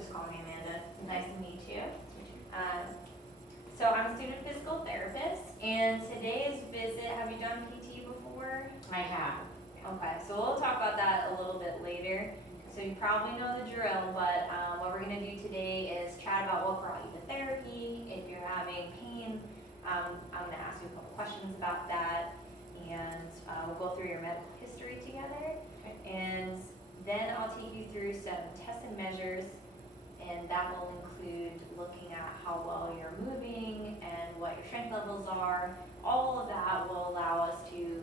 just call me Amanda. Nice to meet you. So I'm a student physical therapist, and today's visit, have you done PT before? I have. Okay, so we'll talk about that a little bit later. So you probably know the drill, but what we're gonna do today is chat about what brought you to therapy. If you're having pain, I'm gonna ask you a couple questions about that, and we'll go through your medical history together. Okay. And then I'll take you through some tests and measures, and that will include looking at how well you're moving and what your strength levels are. All of that will allow us to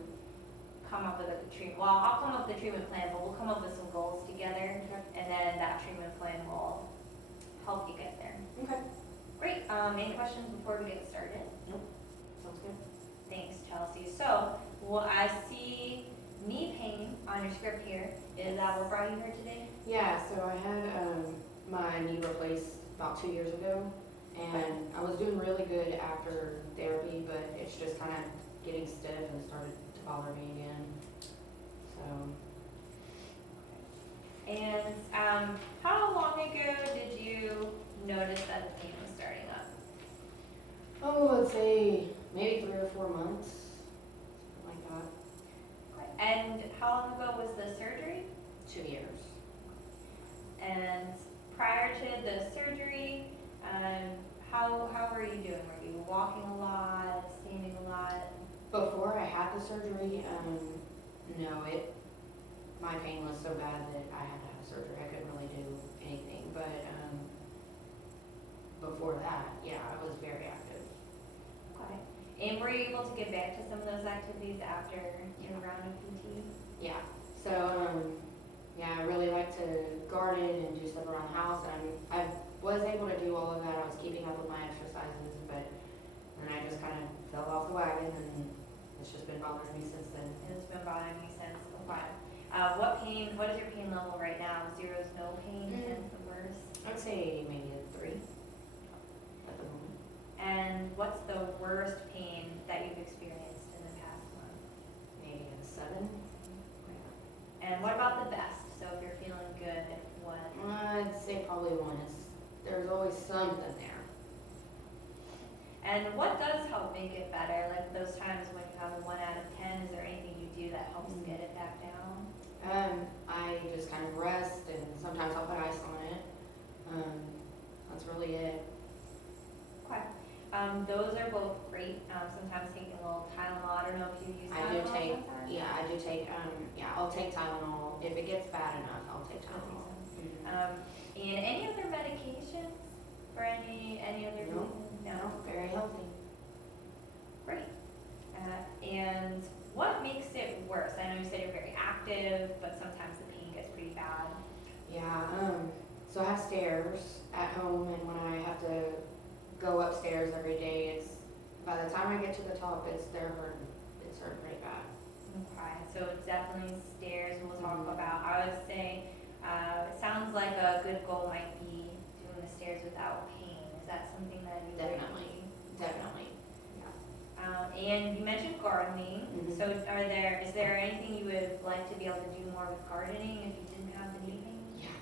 come up with a treatment. Well, I'll come up with a treatment plan, but we'll come up with some goals together, and then that treatment plan will help you get there. Okay. Great. Any questions before we get started? Nope. Sounds good. Thanks, Chelsea. So, well, I see knee pain on your script here. Is that what brought you here today? Yeah, so I had my knee replaced about 2 years ago, and I was doing really good after therapy, but it's just kind of getting stiff and started to bother me again. So. And how long ago did you notice that the pain was starting up? Oh, let's say maybe 3 or 4 months, something like that. And how long ago was the surgery? 2 years. And prior to the surgery, how were you doing? Were you walking a lot, standing a lot? Before I had the surgery, no, my pain was so bad that I had to have surgery. I couldn't really do anything. But before that, yeah, I was very active. Okay. And were you able to get back to some of those activities after your round of PT? Yeah. So, yeah, I really like to garden and do stuff around the house. And I was able to do all of that. I was keeping up with my exercises, but then I just kind of fell off the wagon, and it's just been bothering me since then. It's been bothering me since. Okay. What is your pain level right now? 0 is no pain, 10 is the worst? I'd say maybe a 3 at the moment. And what's the worst pain that you've experienced in the past month? Maybe a 7. And what about the best? So if you're feeling good, what? I'd say probably 1. There's always something there. And what does help make it better? Like those times when you have a 1 out of 10, is there anything you do that helps get it back down? I just kind of rest, and sometimes I'll put ice on it. That's really it. Okay. Those are both great. Sometimes taking a little Tylenol. I don't know if you use I Tylenol do take, sometimes? yeah, I do take, I'll take Tylenol. If it gets bad enough, I'll take Tylenol. And any other medications for any other No. reason? No, very healthy. Great. And what makes it worse? I know you said you're very active, but sometimes the pain gets pretty bad. Yeah, so I have stairs at home, and when I have to go upstairs every day, by the time I get to the top, they're hurting. It's hurting pretty bad. Okay, so definitely stairs we'll talk about. I would say, it sounds like a good goal might be doing the stairs without pain. Is that something that you Definitely. Definitely. And you mentioned gardening. So is there anything you would like to be able to do more with gardening if you didn't have the knee pain? Yeah.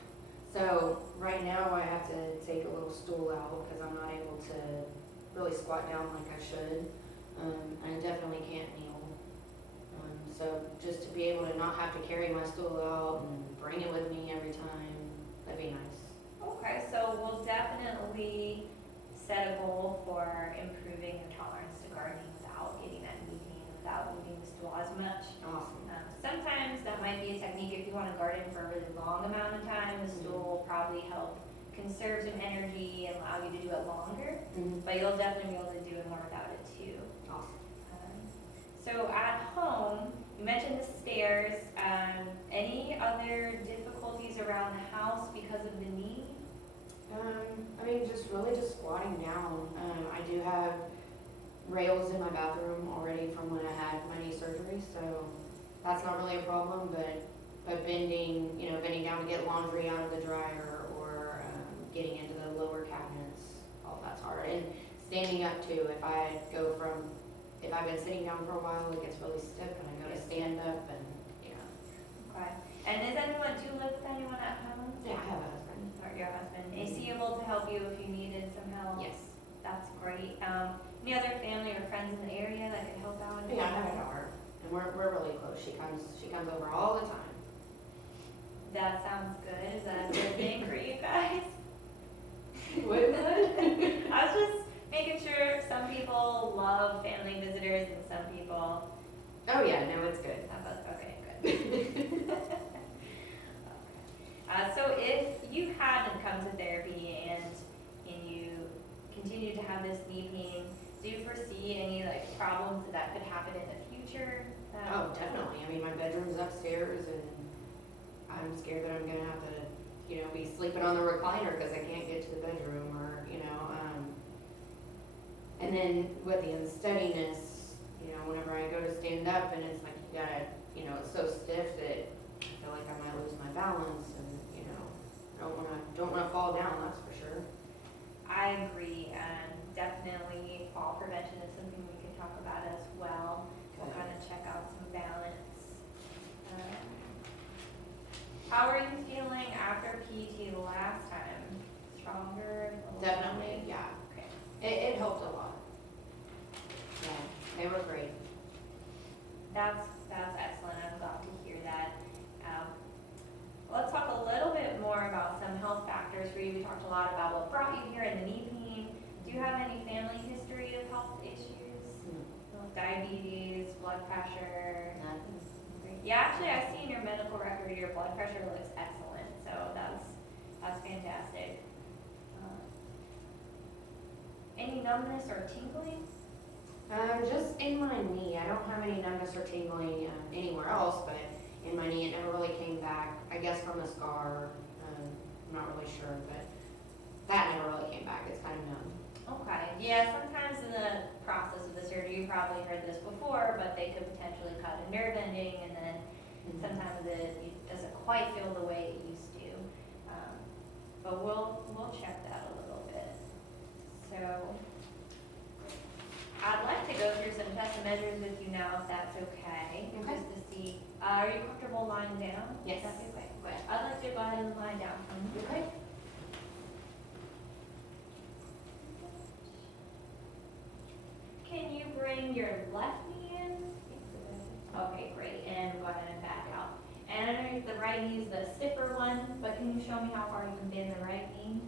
So right now I have to take a little stool out because I'm not able to really squat down like I should. I definitely can't kneel. So just to be able to not have to carry my stool out and bring it with me every time, that'd be nice. Okay, so we'll definitely set a goal for improving your tolerance to gardening without getting that knee pain, without moving the stool as much. Awesome. Sometimes that might be a technique if you want to garden for a really long amount of time. The stool will probably help conserve some energy and allow you to do it longer, but you'll definitely be able to do it more without it too. Awesome. So at home, you mentioned the stairs. Any other difficulties around the house because of the knee? I mean, just squatting down. I do have rails in my bathroom already from when I had my knee surgery, so that's not really a problem. But bending down to get laundry out of the dryer, or getting into the lower cabinets, all that's hard. And standing up too. If I've been sitting down for a while, it gets really stiff, and I go to stand up, and Okay. And is anyone, do you live with anyone at home? yeah, I have a husband. or your husband, is he able to help you if you needed some help? Yes. That's great. Any other family or friends in the area that could help out? Yeah, I have a daughter, and we're really close. She comes over all the time. That sounds good. Is that a good thing for you guys? What is it? I was just making sure. Some people love family visitors and some people. Oh yeah, no, it's good. Okay, good. So if you hadn't come to therapy and you continue to have this knee pain, do you foresee any like problems that could happen in the future? Oh, definitely. I mean, my bedroom's upstairs, and I'm scared that I'm gonna have to, be sleeping on the recliner because I can't get to the bedroom, or and then with the unsteadiness, whenever I go to stand up, and it's like you gotta, it's so stiff that I feel like I might lose my balance, and don't wanna fall down. That's for sure. I agree, and definitely fall prevention is something we can talk about as well. We'll kind of check out some balance. How are you feeling after PT the last time? Stronger? Definitely, yeah. Okay. It helped a lot. Yeah, they were great. That's excellent. I'm glad to hear that. Let's talk a little bit more about some health factors for you. We talked a lot about what brought you here and the knee pain. Do you have any family history of health issues? Diabetes, blood pressure? Nothing. Yeah, actually, I see in your medical record your blood pressure looks excellent, so that's fantastic. Any numbness or tingling? Just in my knee. I don't have any numbness or tingling anywhere else, but in my knee it never really came back. I guess from the scar. I'm not really sure, but that never really came back. It's kind of numb. Okay, yeah, sometimes in the process of the surgery, you probably heard this before, but they could potentially cut a nerve ending, and then sometimes it doesn't quite feel the way it used to. But we'll check that a little bit. So I'd like to go through some tests and measures with you now, if that's okay. Okay. Just to see, are you comfortable lying down? Yes. Is that okay? Good. I'd like to go ahead and lie down. Okay. Can you bring your left knee in? Okay, great, and go ahead and back out. And I know the right knee is the stiffer one, but can you show me how far you can bend the right knee?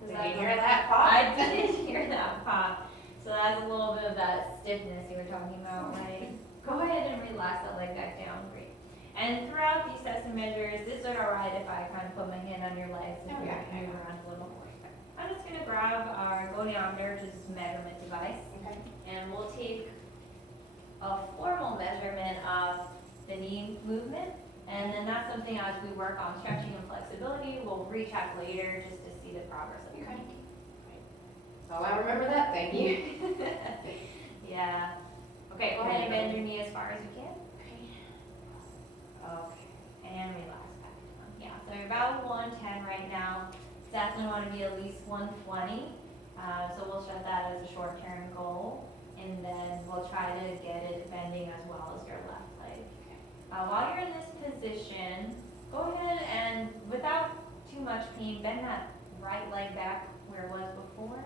Did you hear that pop? I did hear that pop. So that's a little bit of that stiffness you were talking about, right? Go ahead and relax that leg back down, great. And throughout these tests and measures, is it all right if I kind of put my hand on your legs and move around a little more? I'm just going to grab our goniometer, which is a measurement device, Okay. and we'll take a formal measurement of the knee movement, and then that's something as we work on stretching and flexibility, we'll recheck later just to see the progress of your knee. So I remember that. Thank you. Yeah. Okay, go ahead and bend your knee as far as you can. Okay, and relax back down. Yeah, so you're about 110 right now. Definitely want to be at least 120. So we'll set that as a short-term goal, and then we'll try to get it bending as well as your left leg. While you're in this position, go ahead and, without too much pain, bend that right leg back where it was before.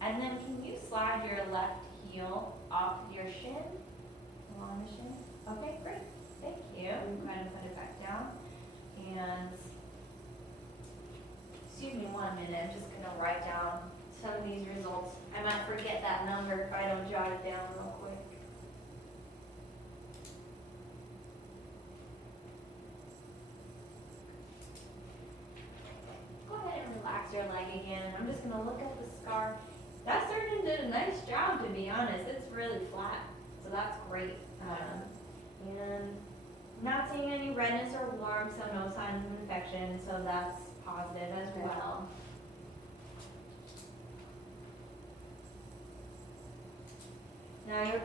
And then can you slide your left heel off your shin, along the shin? Okay, great. Thank you. Go ahead and put it back down. And excuse me 1 minute, I'm just gonna write down some of these results. I might forget that number if I don't jot it down real quick. Go ahead and relax your leg again. I'm just gonna look at the scar. That surgeon did a nice job, to be honest. It's really flat, so that's great. And not seeing any redness or warmth, so no signs of infection, so that's positive as well. Now your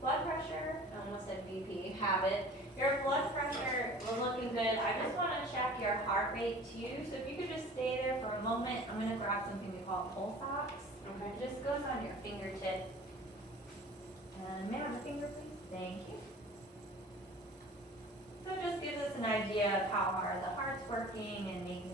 blood pressure, I almost said BP, habit. Your blood pressure was looking good. I just want to check your heart rate too. So if you could just stay there for a moment, I'm going to grab something we call pulse ox. Okay. It just goes on your fingertip. And may I have a finger, please? Thank you. So it just gives us an idea of how hard the heart's working and making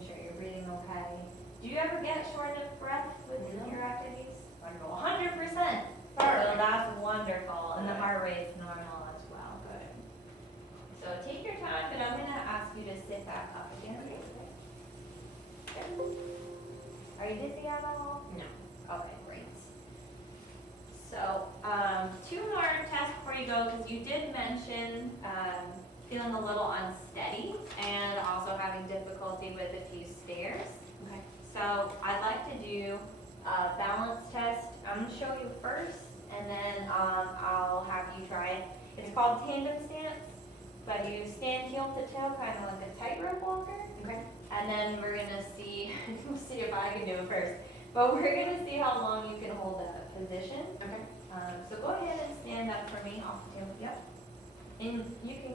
Do you ever get short of breath with No. your activities? Wonderful, 100%. So Perfect. that's wonderful, and the Good. heart rate's normal as well. Good. So take your time, but I'm gonna ask you to sit back up again. Good. Are you dizzy at all? No. Okay, great. So, two more tests before you go, because you did mention, feeling a little unsteady and also having difficulty with a few stairs. Okay. So I'd like to do a balance test. I'm gonna show you first, and then, I'll have you try it. It's called tandem stance, but you stand heel to toe, kind of like a tightrope walker. Okay. And then we're gonna see, we'll see if I can do it first. But we're gonna see how long you can hold that position. Okay. So go ahead and stand up for me off the table. Yep. And you can